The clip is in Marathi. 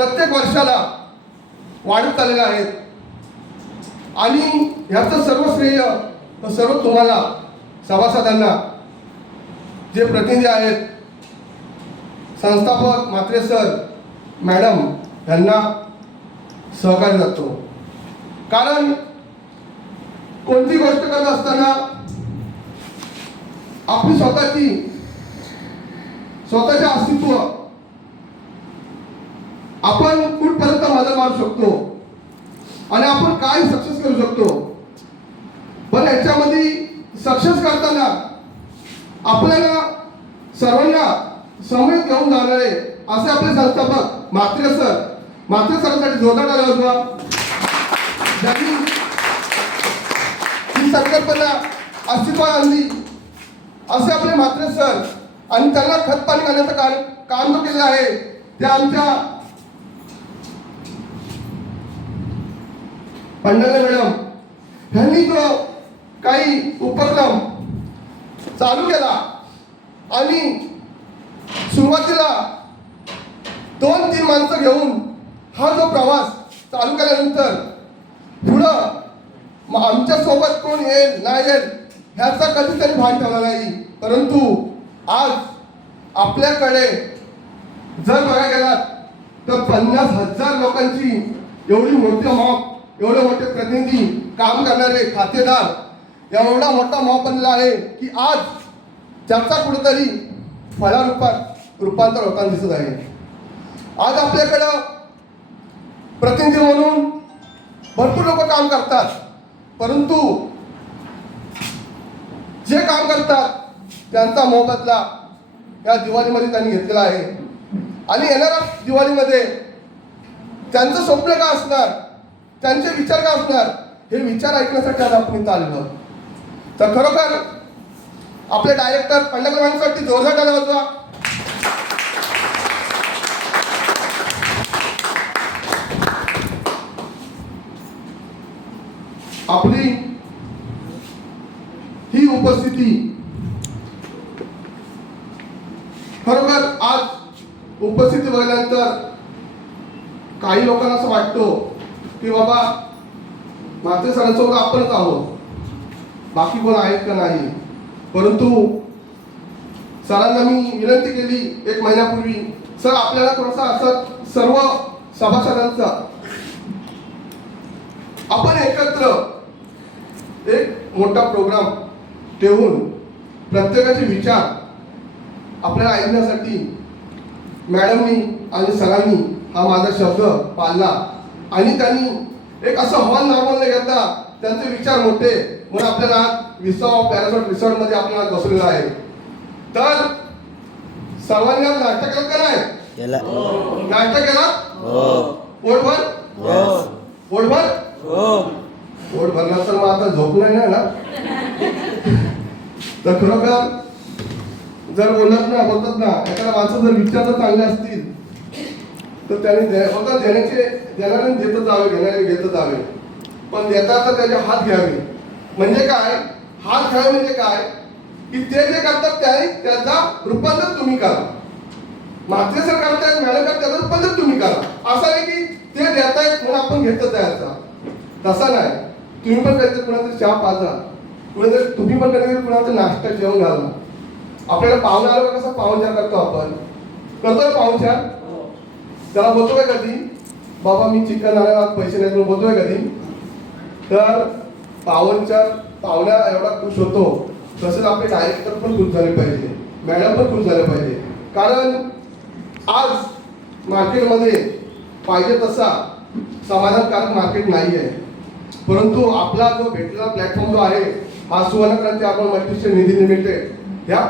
प्रत्येक वर्षाला वाढत चाललेल्या आहेत आणि ह्याचं सर्व श्रेय सर्व तुम्हाला सभासदांना, जे प्रतिनिधी आहेत, संस्थापक म्हात्रे सर मॅडम यांना सहकार्य जातो. कारण कोणती गोष्ट करत असताना आपली स्वतःचे अस्तित्व आपण कुठपर्यंत मदत मारू शकतो आणि आपण काय सक्सेस करू शकतो. पण याच्यामध्ये सक्सेस करताना आपल्याला सर्वांना समेत घेऊन जाणारे असे आपले संस्थापक म्हात्रे सरांसाठी जोरदार टाळ्या वाजवा. ज्यांनी ही संकल्पना अस्तित्वात आणली असे आपले म्हात्रे सर आणि त्यांना खत पाणी घालण्याचं काम जो केलं आहे ते आमच्या पंढरे मॅडम यांनी जो काही उपक्रम चालू केला आणि सुरुवातीला 2-3 माणसं घेऊन हा जो प्रवास चालू केल्यानंतर पुढं आमच्या सोबत कोण येईल नाही येईल ह्याचा कधीतरी भान ठेवला नाही. परंतु आज आपल्याकडे जर बघायला गेलात तर 50,000 लोकांची एवढी मोठी मॉप, एवढे मोठे प्रतिनिधी, काम करणारे खातेदार, एवढा मोठा मॉप बनलेला आहे की आज त्याचा कुठेतरी रूपांतर होताना दिसत आहे. आज आपल्याकडं प्रतिनिधी म्हणून भरपूर लोक काम करतात, परंतु जे काम करतात त्यांचा मोबदला या दिवाळीमध्ये त्यांनी घेतलेला आहे. आणि येणाऱ्या दिवाळीमध्ये त्यांचं स्वप्न काय असणार, त्यांचे विचार काय असणार, हे विचार ऐकण्यासाठी आज आपण इथं आलेलो. तर खरोखर आपले डायरेक्टर पंढरकरांसाठी जोरदार टाळ्या वाजवा. आपली ही उपस्थिती खरोखर आज उपस्थिती बघितल्यानंतर काही लोकांना असं वाटतो की बाबा म्हात्रे सरांसोबत आपणच आहोत, बाकी कोण आहेत का नाही. परंतु सरांना मी विनंती केली 1 महिन्यापूर्वी, सर आपल्याला थोडासा असं सर्व सभासदांचा आपण एकत्र एक मोठा प्रोग्राम ठेवून प्रत्येकाचे विचार आपल्याला ऐकण्यासाठी मॅडमनी आणि सरांनी हा माझा शब्द पाळला आणि त्यांनी एक असं हॉल नावाने घेतला. त्यांचे विचार मोठे म्हणून आपल्याला विसावा पॅराशूट रिसॉर्टमध्ये आपल्याला बसलेला आहे. तर सर्वांनी आज नाश्ता केला का नाही? नाश्ता केला? पोटभर? पोटभर? पोट भरला तर मग आता झोप नाही ना. तर खरोखर जर बोलतात ना एखादा माणसं जर विचार जर चांगले असतील तर त्याने देणाऱ्याने देत जावे, घेणारे घेत जावे, पण देता तर त्याचे हात घ्यावे. म्हणजे काय हात घ्यावे म्हणजे काय की ते जे करतात त्याचा रूपांतर तुम्ही करा. म्हात्रे सर करतायत, मॅडम करतात, त्याचं रूपांतर तुम्ही करा. असं नाही की ते देतायत म्हणून आपण घेतच याचा, तसा नाही. तुम्ही पण कधीतरी कुणाचा चहा पाजा, कुणाचं तुम्ही पण कधीतरी कुणाचा नाश्ता जेवण घाला. आपल्याला पाहुणा आलो कसं पाहुणचार करतो, आपण करतो ना पाहुणचार. त्याला बोलतोय कधी बाबा मी चिकन आणायला पैसे नाही म्हणून बोलतोय कधी. तर पाहुण्या एवढा खुश होतो, तसंच आपले डायरेक्टर पण खुश झाले पाहिजे, मॅडम पण खुश झाले पाहिजे. कारण आज मार्केटमध्ये पाहिजे तसा समाधानकारक मार्केट नाही आहे. परंतु आपला जो भेटलेला प्लॅटफॉर्म जो आहे हा सुवर्णक्रांती अर्बन मल्टीस्टेट निधी लिमिटेड